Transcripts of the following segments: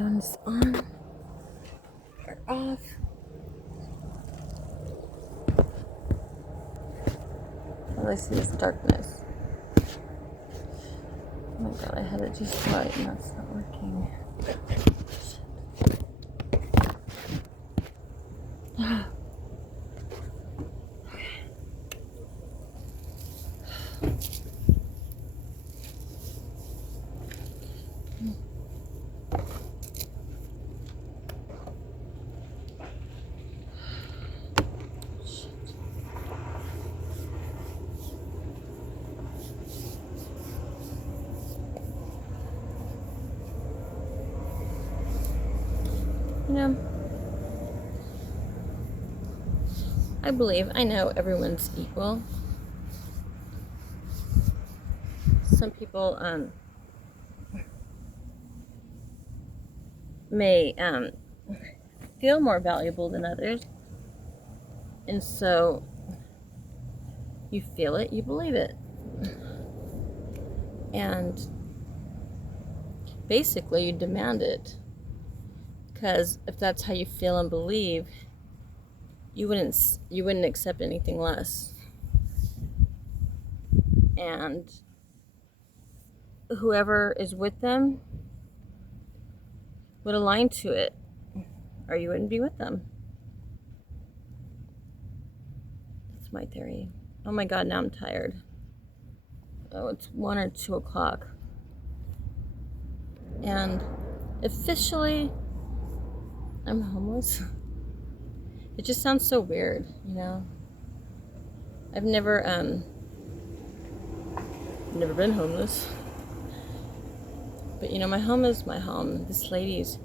phone is on or off. All I see is darkness. Oh my god, I had it just right and that's not working. You know, I know everyone's equal. Some people may feel more valuable than others, and so you feel it, you believe it, and basically you demand it, because if that's how you feel and believe, you wouldn't accept anything less. And whoever is with them would align to it, or you wouldn't be with them. That's my theory. Oh my god, now I'm tired. Oh, it's 1 or 2 o'clock. And officially, I'm homeless. It just sounds so weird, you know? I've never been homeless. But you know, my home is my home. This lady's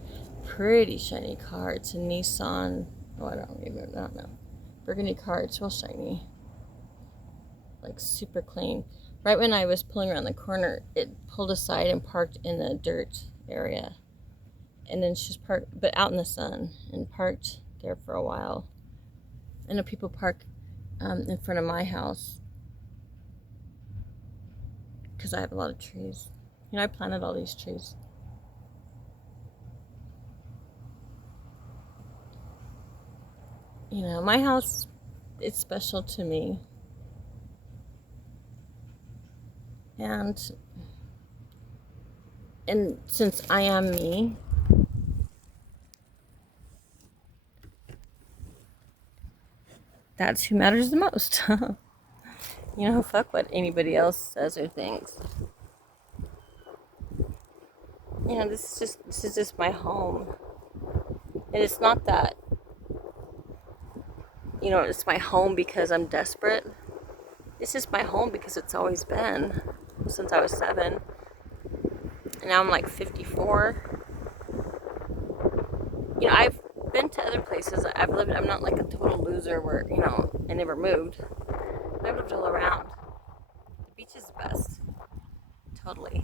pretty shiny car. It's a Nissan. Oh, I don't know. Burgundy car. It's real shiny. Like super clean. Right when I was pulling around the corner, it pulled aside and parked in the dirt area. And then she's parked, but out in the sun, and parked there for a while. I know people park in front of my house because I have a lot of trees. You know, I planted all these trees. You know, my house, it's special to me. And since I am me, that's who matters the most. You know, fuck what anybody else says or thinks. You know, this is just my home. And it's not that, you know, it's my home because I'm desperate. It's just my home because it's always been since I was 7. And now I'm like 54. You know, I've been to other places. I'm not like a total loser where, you know, I never moved. I've lived all around. The beach is the best. Totally.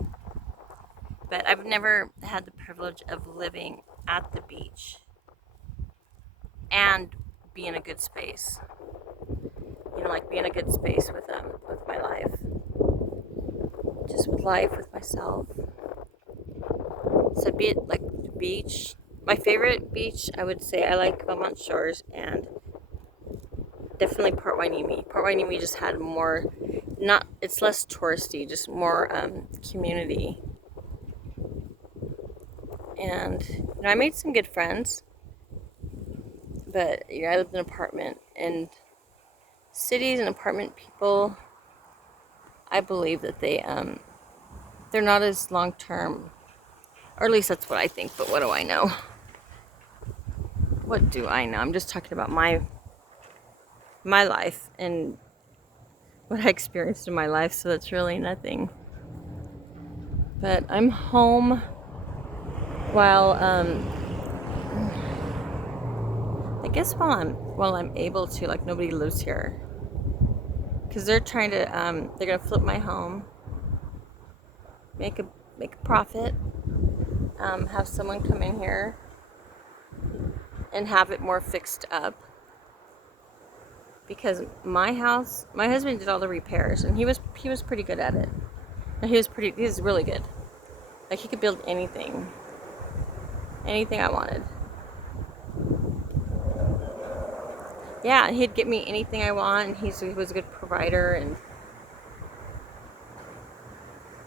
But I've never had the privilege of living at the beach and be in a good space. You know, like be in a good space with my life. Just with life, with myself. So be it like the beach. My favorite beach, I would say, I like Belmont Shores and definitely Port Hueneme. Port Hueneme just had more, it's less touristy, just more community. And you know, I made some good friends, but you know, I lived in an apartment, and cities and apartment people, I believe that they're not as long term, or at least that's what I think. But what do I know? What do I know? I'm just talking about my life and what I experienced in my life, so that's really nothing. But I'm home while I guess while I'm able to, like nobody lives here, because they're trying to they're gonna flip my home, make a profit, have someone come in here and have it more fixed up. Because my house, my husband did all the repairs, and he was pretty good at it. He was really good. Like he could build anything. Anything I wanted. Yeah, he'd get me anything I want, and he was a good provider,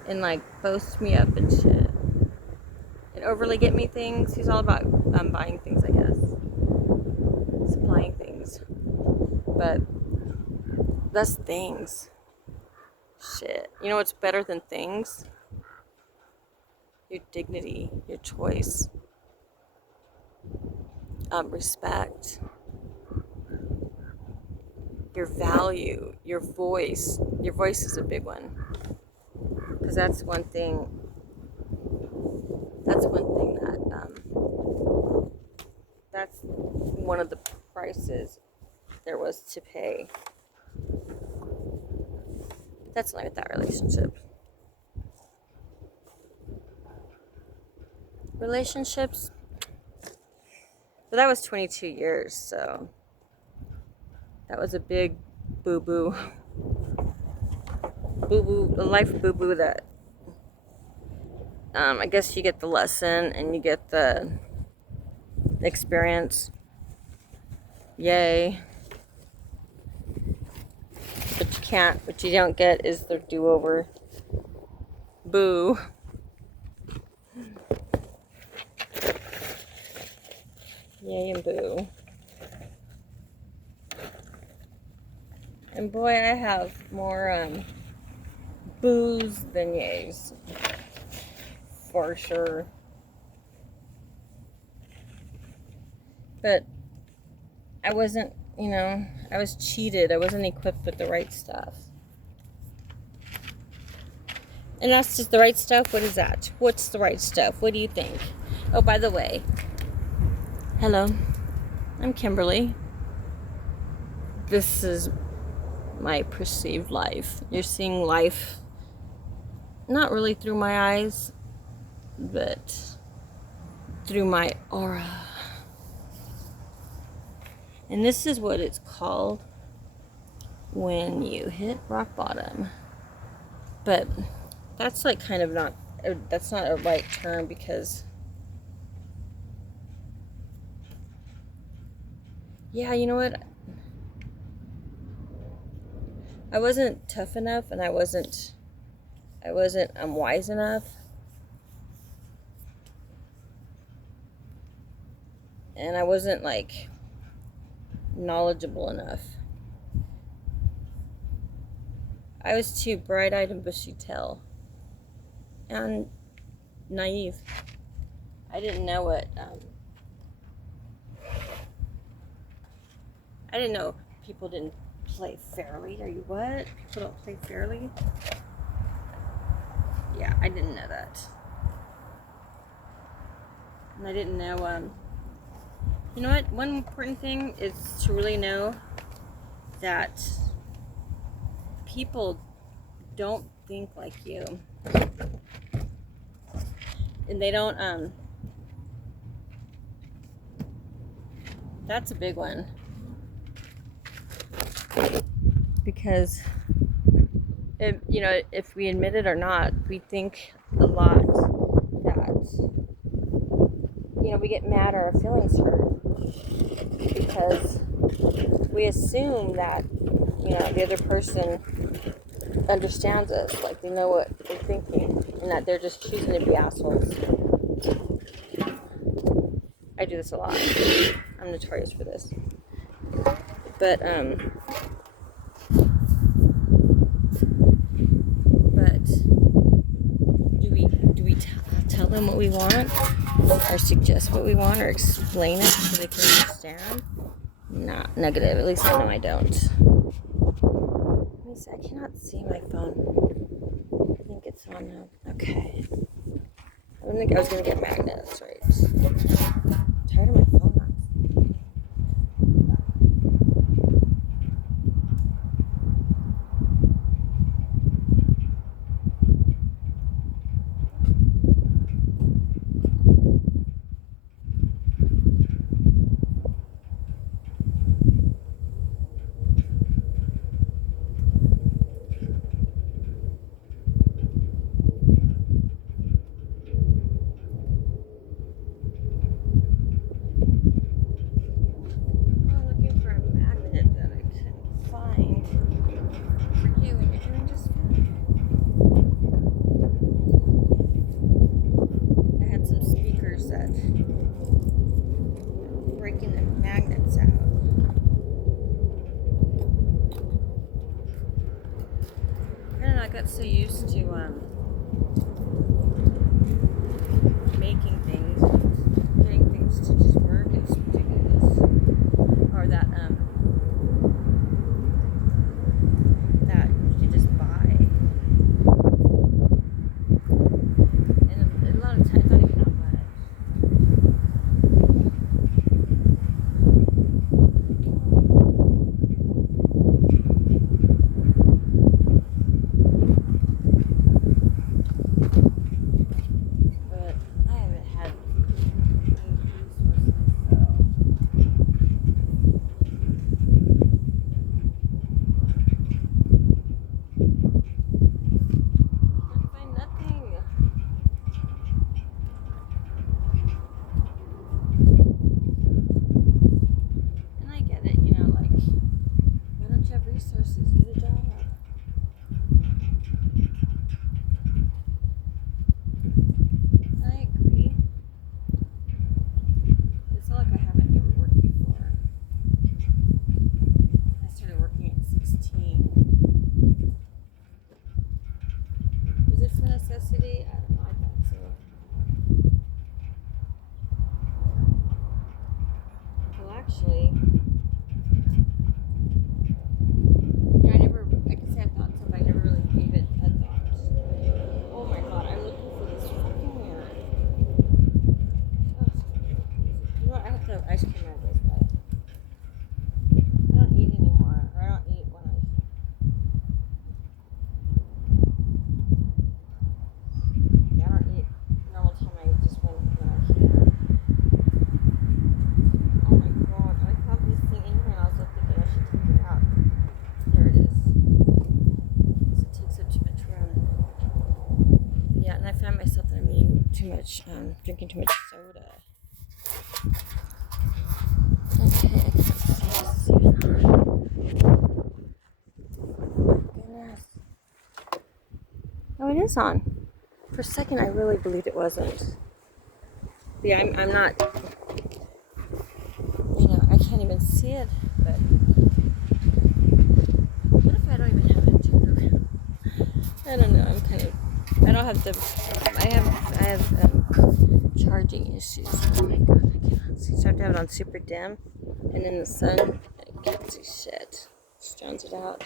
and like boast me up and shit, and overly get me things. He's all about buying things, I guess, supplying things, but that's things. Shit, you know what's better than things? Your dignity, your choice, respect, your value, your voice. Your voice is a big one, because that's one thing. That's one thing that's one of the prices there was to pay. That's not with that relationship. Relationships. But that was 22 years, so that was a big boo-boo. Boo-boo, a life boo-boo that I guess you get the lesson and you get the experience. Yay. What you don't get is the do-over. Boo. Yay and boo. And boy, I have more boos than yays. For sure. But I wasn't, I was cheated. I wasn't equipped with the right stuff. And that's just the right stuff. What is that? What's the right stuff? What do you think? Oh, by the way, hello, I'm Kimberly. This is my perceived life. You're seeing life not really through my eyes, but through my aura. And this is what it's called when you hit rock bottom. But that's like kind of that's not a right term, because yeah, you know what? I wasn't tough enough, and I wasn't wise enough. And I wasn't like knowledgeable enough. I was too bright-eyed and bushy-tailed and naive. I didn't know what I didn't know people didn't play fairly. Are you what? People don't play fairly? Yeah, I didn't know that. And I didn't know, you know what? One important thing is to really know that people don't think like you. And they don't, that's a big one. Because, if we admit it or not, we think a lot that, we get mad or our feelings hurt. Because we assume that, the other person understands us, like they know what we're thinking, and that they're just choosing to be assholes. I do this a lot. I'm notorious for this. But do we tell them what we want, or suggest what we want, or explain it so they can understand? Not negative. At least I know I don't. Let me see. I cannot see my phone. I think it's on now. Okay. I didn't think I was gonna get magnets, right? I'm tired of my phone. curiosity? I don't know, I thought so. Well, actually, yeah, I can say I thought so, but I never really gave it a thought. Oh my god, I'm looking for this fucking mirror. Oh, you know what? I have to have ice cream out of this, but I don't eat anymore. Or I don't eat when I don't eat normal time. I just when I can. Oh my god, I have this thing in here and I was thinking I should take it out. There it is. Because it takes up too much room. Yeah, and I find myself that I'm eating too much, drinking too much soda. Okay, I can't see this is even on. Goodness. Oh, it is on. For a second, I really believed it wasn't. Yeah, I'm not, I can't even see it, but what if I don't even have it turned around? I don't know, I don't have I have charging issues. Oh my god, I cannot see. So I have to have it on super dim, and in the sun, I can't see shit. Just drowns it out.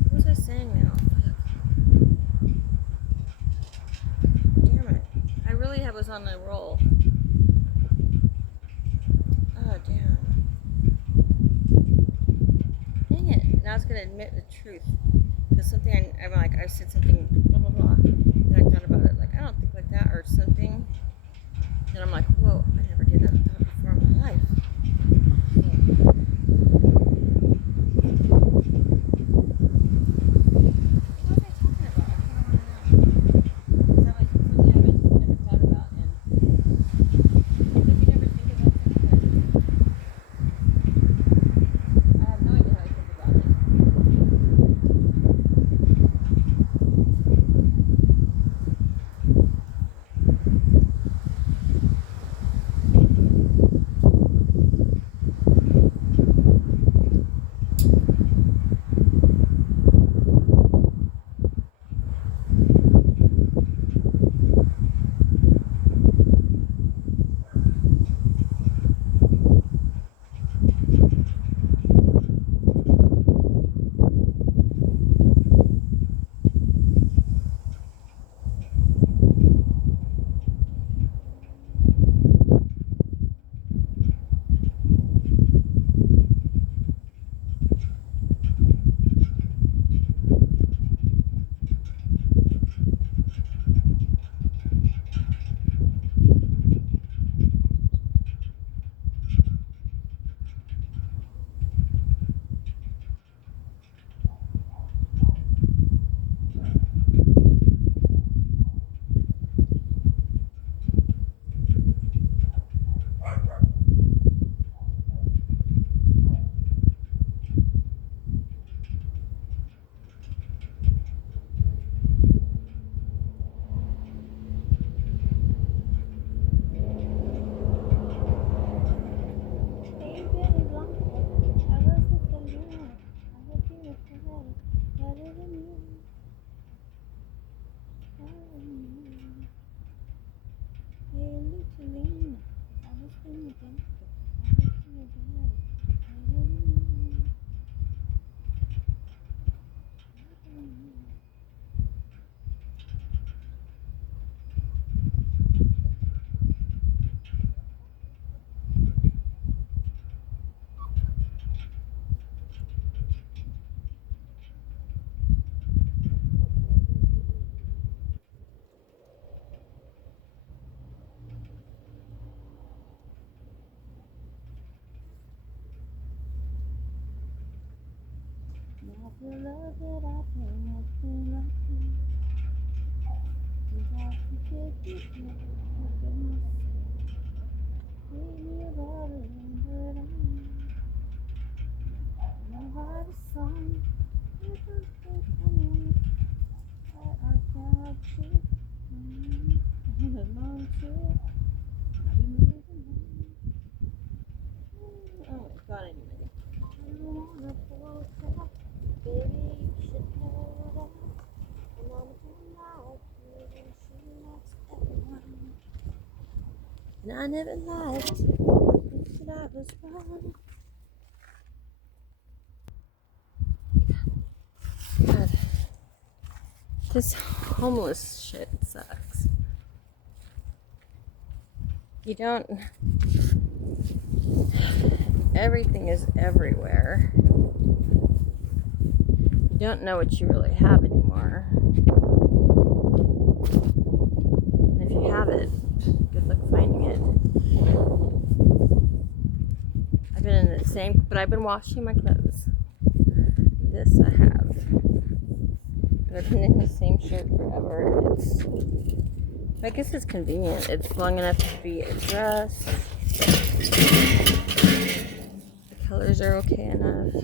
What was I saying now? Damn it. I really was on a roll. Oh, damn. Dang it. Now I was going to admit the truth. Because I'm like, I said something, blah, blah, blah. Then I thought about it, like, I don't think like that, or something. Then I'm like, whoa, I never did that thought before in my life. The love that I feel nothing like you. Without you, take it, look at myself. Give me a bottle and but my heart is song. You don't think I need. I got you. I'm alone too. Oh, God, anyway. I never lied. That I was wrong. God, this homeless shit sucks. You don't. Everything is everywhere. You don't know what you really have anymore. And if you have it, good luck finding it. I've been in the same, but I've been washing my clothes. This I have. But I've been in the same shirt forever. I guess it's convenient. It's long enough to be a dress. The colors are okay enough.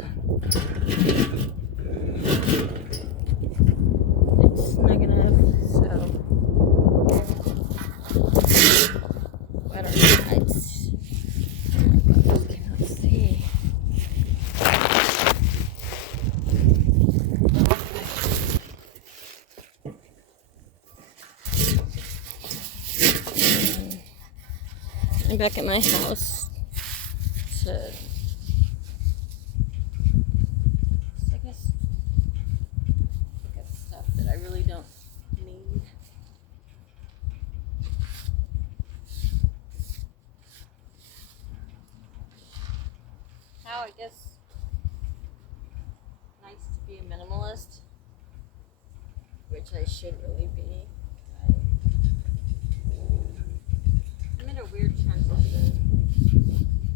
It's snug enough, so I don't know. Oh my god, I cannot see. I'm back at my house to, I guess, pick up stuff that I really don't need. How, I guess, nice to be a minimalist, which I should really be. I'm in a weird transition.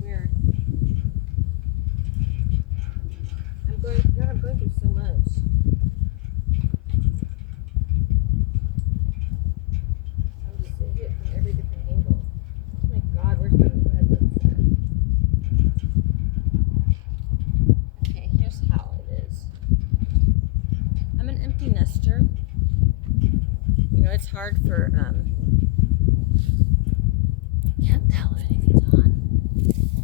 Weird. I'm going through so much. I'm just seeing it from every different angle. Oh my god, where's my red lipstick? Okay, here's how it is. I'm an empty nester. You know, it's hard for, can't tell if anything's on.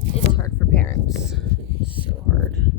It's hard for parents. It's so hard.